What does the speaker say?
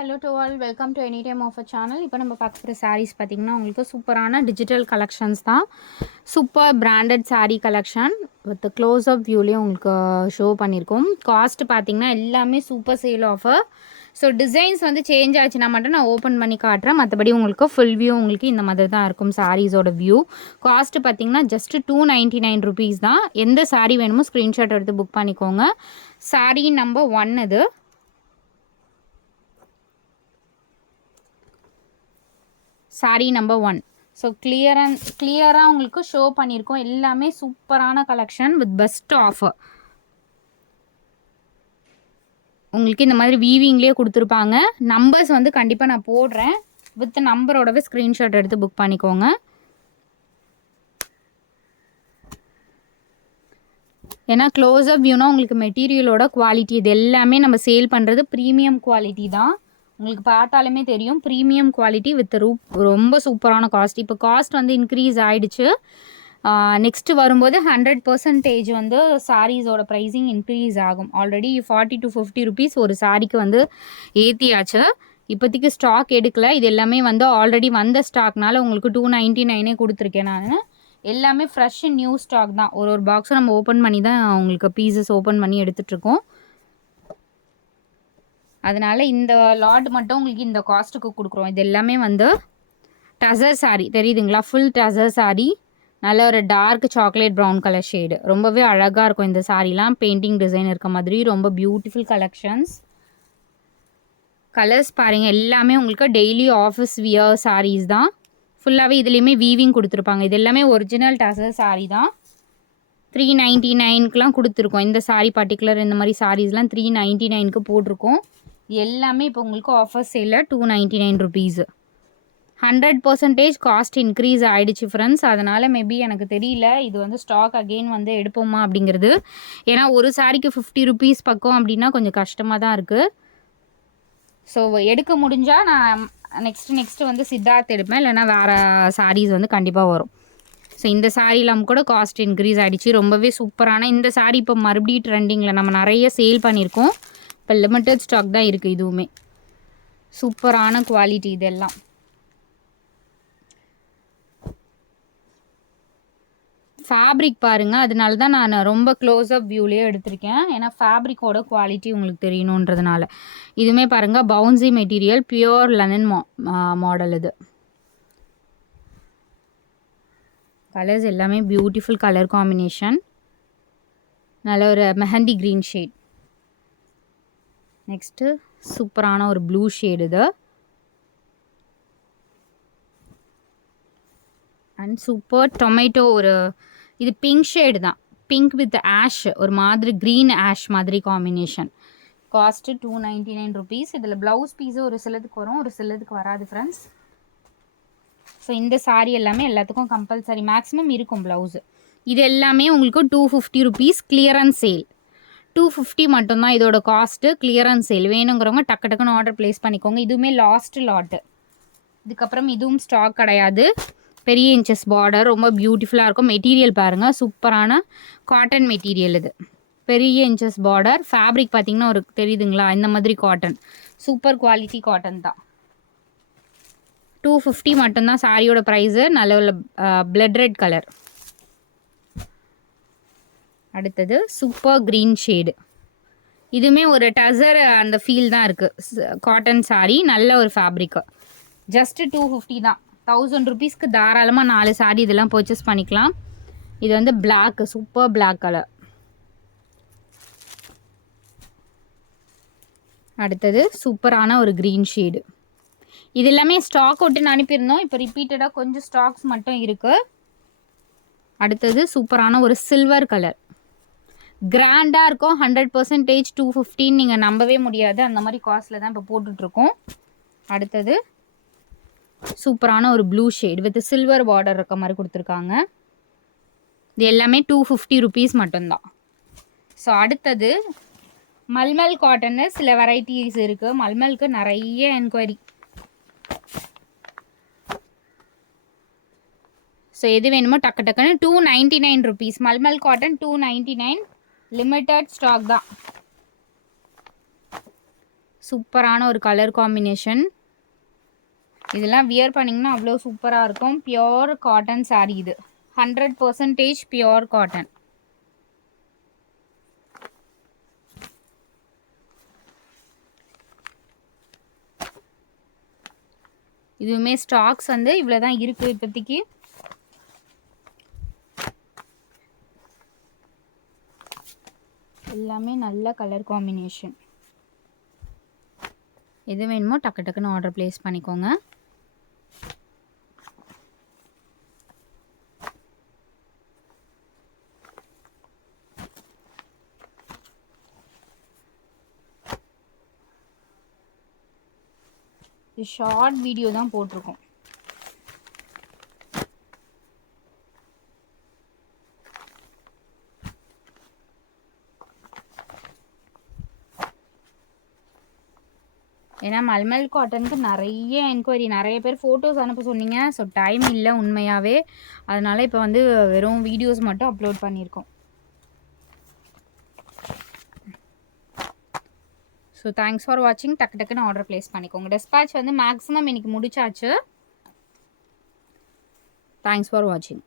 Hello to all, welcome to any time offer channel. இப்போ நம்ம பார்க்க போகிற சாரீஸ் பார்த்திங்கன்னா உங்களுக்கு சூப்பரான டிஜிட்டல் கலெக்ஷன்ஸ் தான். Super branded saree collection with close up வியூலேயும் உங்களுக்கு ஷோ பண்ணியிருக்கோம். காஸ்ட் பார்த்திங்கன்னா எல்லாமே super sale offer. So designs வந்து சேஞ்ச் ஆச்சுன்னா மட்டும் நான் ஓப்பன் பண்ணி காட்டுறேன். மற்றபடி உங்களுக்கு ஃபுல் வியூ உங்களுக்கு இந்த மாதிரி தான் இருக்கும். சாரீஸோட வியூ காஸ்ட் பார்த்திங்கன்னா ஜஸ்ட் 299 ருபீஸ் தான். எந்த சாரீ வேணுமோ ஸ்க்ரீன்ஷாட் எடுத்து புக் பண்ணிக்கோங்க. சாரீ நம்பர் 1 இது. சாரீ நம்பர் 1. ஸோ கிளியராக உங்களுக்கு ஷோ பண்ணியிருக்கோம். எல்லாமே சூப்பரான கலெக்ஷன் வித் பெஸ்ட் ஆஃபர். உங்களுக்கு இந்த மாதிரி வீவிங்லேயே கொடுத்துருப்பாங்க. நம்பர்ஸ் வந்து கண்டிப்பாக நான் போடுறேன். வித் நம்பரோடவே ஸ்க்ரீன்ஷாட் எடுத்து புக் பண்ணிக்கோங்க. ஏன்னா க்ளோஸ் அப் வியூனா உங்களுக்கு மெட்டீரியலோட குவாலிட்டி இது எல்லாமே நம்ம சேல் பண்ணுறது ப்ரீமியம் குவாலிட்டி தான். உங்களுக்கு பார்த்தாலுமே தெரியும் ப்ரீமியம் குவாலிட்டி வித் ரொம்ப சூப்பரான காஸ்ட். இப்போ காஸ்ட் வந்து இன்க்ரீஸ் ஆகிடுச்சு. நெக்ஸ்ட்டு வரும்போது 100% வந்து சாரீஸோட ப்ரைஸிங் இன்க்ரீஸ் ஆகும். ஆல்ரெடி 40 to 50 ருபீஸ் ஒரு சாரீக்கு வந்து ஏற்றியாச்சு. இப்போதைக்கு ஸ்டாக் எடுக்கல. இது எல்லாமே வந்து ஆல்ரெடி வந்த ஸ்டாக்னால உங்களுக்கு 299 கொடுத்துருக்கேன் நான். எல்லாமே ஃப்ரெஷ் நியூ ஸ்டாக் தான். ஒரு பாக்ஸும் நம்ம ஓப்பன் பண்ணி தான் உங்களுக்கு பீசஸ் ஓப்பன் பண்ணி எடுத்துகிட்ருக்கோம். அதனால் இந்த லாட் மட்டும் உங்களுக்கு இந்த காஸ்ட்டுக்கு கொடுக்குறோம். இது எல்லாமே வந்து டசர் சாரீ தெரியுதுங்களா? ஃபுல் டசர் சாரீ. நல்ல ஒரு dark chocolate brown colour shade. ரொம்பவே அழகாக இருக்கும் இந்த சாரீலாம். பெயிண்டிங் டிசைன் இருக்க மாதிரி ரொம்ப பியூட்டிஃபுல் கலெக்ஷன்ஸ். கலர்ஸ் பாருங்கள். எல்லாமே உங்களுக்கு டெய்லி ஆஃபீஸ் வியர் சாரீஸ் தான். ஃபுல்லாகவே இதுலேயுமே வீவிங் கொடுத்துருப்பாங்க. இது எல்லாமே ஒரிஜினல் டசர் சாரீ தான். 399க்குலாம் கொடுத்துருக்கோம். இந்த சாரீ பர்டிகுலர் இந்த மாதிரி சாரீஸ்லாம் 399க்கு போட்டிருக்கோம். எல்லாமே இப்போ உங்களுக்கு ஆஃபர் சேலில் 299 ருபீஸ். 100% காஸ்ட் இன்க்ரீஸ் ஆகிடுச்சு ஃப்ரெண்ட்ஸ். அதனால் மேபி எனக்கு தெரியல இது வந்து ஸ்டாக் அகெயின் வந்து எடுப்போமா அப்படிங்கிறது. ஏன்னா ஒரு சாரிக்கு 50 ருபீஸ் பக்கம் அப்படின்னா கொஞ்சம் கஷ்டமாக தான் இருக்குது. ஸோ எடுக்க முடிஞ்சால் நான் நெக்ஸ்ட்டு வந்து சித்தார்த் எடுப்பேன். இல்லைனா வேறு சாரீஸ் வந்து கண்டிப்பாக வரும். ஸோ இந்த சாரீலாம் கூட காஸ்ட் இன்க்ரீஸ் ஆகிடுச்சு. ரொம்பவே சூப்பரான இந்த சாரீ இப்போ மறுபடியும் ட்ரெண்டிங்கில் நம்ம நிறைய சேல் பண்ணியிருக்கோம். இப்போ லிமிட்டட் ஸ்டாக் தான் இருக்குது. இதுவுமே சூப்பரான குவாலிட்டி. இதெல்லாம் ஃபேப்ரிக் பாருங்கள். அதனால தான் நான் ரொம்ப க்ளோஸ் அப் வியூலேயே எடுத்திருக்கேன். ஏன்னா ஃபேப்ரிக்கோட குவாலிட்டி உங்களுக்கு தெரியணுன்றதுனால. இதுவுமே பாருங்கள் bouncy material pure linen model. இது கலர்ஸ் எல்லாமே பியூட்டிஃபுல் கலர் காம்பினேஷன். நல்ல ஒரு மெஹந்தி க்ரீன் ஷேட். நெக்ஸ்ட்டு சூப்பரான ஒரு ப்ளூ ஷேடு. இது அண்ட் சூப்பர் டொமேட்டோ. ஒரு இது பிங்க் ஷேடு தான். பிங்க் வித் ஆஷ், ஒரு மாதிரி க்ரீன் ஆஷ் மாதிரி காம்பினேஷன். Cost 299 rupees. இதில் ப்ளவுஸ் பீஸு ஒரு சிலதுக்கு வரும், ஒரு சிலதுக்கு வராது ஃப்ரெண்ட்ஸ். ஸோ இந்த சாரீ எல்லாமே எல்லாத்துக்கும் கம்பல்சரி மேக்ஸிமம் இருக்கும் ப்ளவுஸு. இது எல்லாமே உங்களுக்கு 250 ருபீஸ் கிளியரன்ஸ் சேல். 250 மட்டும்தான் இதோட காஸ்ட்டு. Clearance sale. வேணுங்கிறவங்க டக்குன்னு ஆர்டர் ப்ளேஸ் பண்ணிக்கோங்க. இதுவுமே லாஸ்ட் லாட்டு. இதுக்கப்புறம் இதுவும் ஸ்டாக் கிடையாது. பெரிய இன்ச்சஸ் பார்டர் ரொம்ப பியூட்டிஃபுல்லாக இருக்கும். மெட்டீரியல் பாருங்கள் சூப்பரான காட்டன் மெட்டீரியல். இது பெரிய இன்ச்சஸ் பார்டர். ஃபேப்ரிக் பார்த்திங்கன்னா ஒரு தெரியுதுங்களா? இந்த மாதிரி காட்டன், சூப்பர் குவாலிட்டி காட்டன் தான். 250 மட்டும்தான் சாரியோட ப்ரைஸு. நல்ல பிளட் ரெட் கலர். அடுத்தது சூப்பர் க்ரீன் ஷேடு. இதுவுமே ஒரு டசர் அந்த ஃபீல் தான் இருக்குது. காட்டன் சாரீ. நல்ல ஒரு ஃபேப்ரிக்கு. ஜஸ்ட்டு 250 தான். 1000 ருபீஸ்க்கு தாராளமாக 4 சாரீ இதெல்லாம் பர்ச்சேஸ் பண்ணிக்கலாம். இது வந்து பிளாக், சூப்பர் பிளாக் கலர். அடுத்தது சூப்பரான ஒரு க்ரீன் ஷேடு. இது எல்லாமே ஸ்டாக் விட்டுன்னு அனுப்பியிருந்தோம். இப்போ ரிப்பீட்டடாக கொஞ்சம் ஸ்டாக்ஸ் மட்டும் இருக்குது. அடுத்தது சூப்பரான ஒரு சில்வர் கலர். கிராண்டாக இருக்கும். 100% 250 நீங்கள் நம்பவே முடியாது. அந்த மாதிரி காஸ்ட்டில் தான் இப்போ போட்டுட்ருக்கோம். அடுத்தது சூப்பரான ஒரு blue shade with silver border இருக்க மாதிரி கொடுத்துருக்காங்க. இது எல்லாமே 250 ருபீஸ் மட்டும்தான். ஸோ அடுத்தது மல்மல் காட்டன்னு சில வெரைட்டிஸ் இருக்குது. மல்மலுக்கு நிறைய என்கொயரி. ஸோ எது வேணுமோ டக்குன்னு 299 rupees. Mulmul cotton 299. Limited stock தான். சூப்பரான ஒரு கலர் காம்பினேஷன். இதெல்லாம் வியர் பண்ணிங்கன்னா அவ்வளோ சூப்பராக இருக்கும். பியோர் காட்டன் சாரீ இது. 100% பியோர் காட்டன். இதுவுமே ஸ்டாக்ஸ் வந்து இவ்வளோ தான் இருக்குது இப்போதைக்கு. எல்லாமே நல்ல கலர் காம்பினேஷன். எது வேணுமோ டக்கு டக்குன்னு ஆர்டர் ப்ளேஸ் பண்ணிக்கோங்க. இது ஷார்ட் வீடியோ தான் போட்டிருக்கோம். ஏன்னா மல்மல் காட்டனுக்கு நிறைய என்கொயரி, நிறைய பேர் ஃபோட்டோஸ் அனுப்ப சொன்னீங்க. ஸோ டைம் இல்லை உண்மையாகவே. அதனால் இப்போ வந்து வெறும் வீடியோஸ் மட்டும் அப்லோட் பண்ணியிருக்கோம். ஸோ தேங்க்ஸ் ஃபார் வாட்சிங். டக்கு டக்குன்னு ஆர்டர் ப்ளேஸ் பண்ணிக்கோங்க. டிஸ்பேட்ச் வந்து மேக்ஸிமம் இன்றைக்கி முடிச்சாச்சு. தேங்க்ஸ் ஃபார் வாட்சிங்.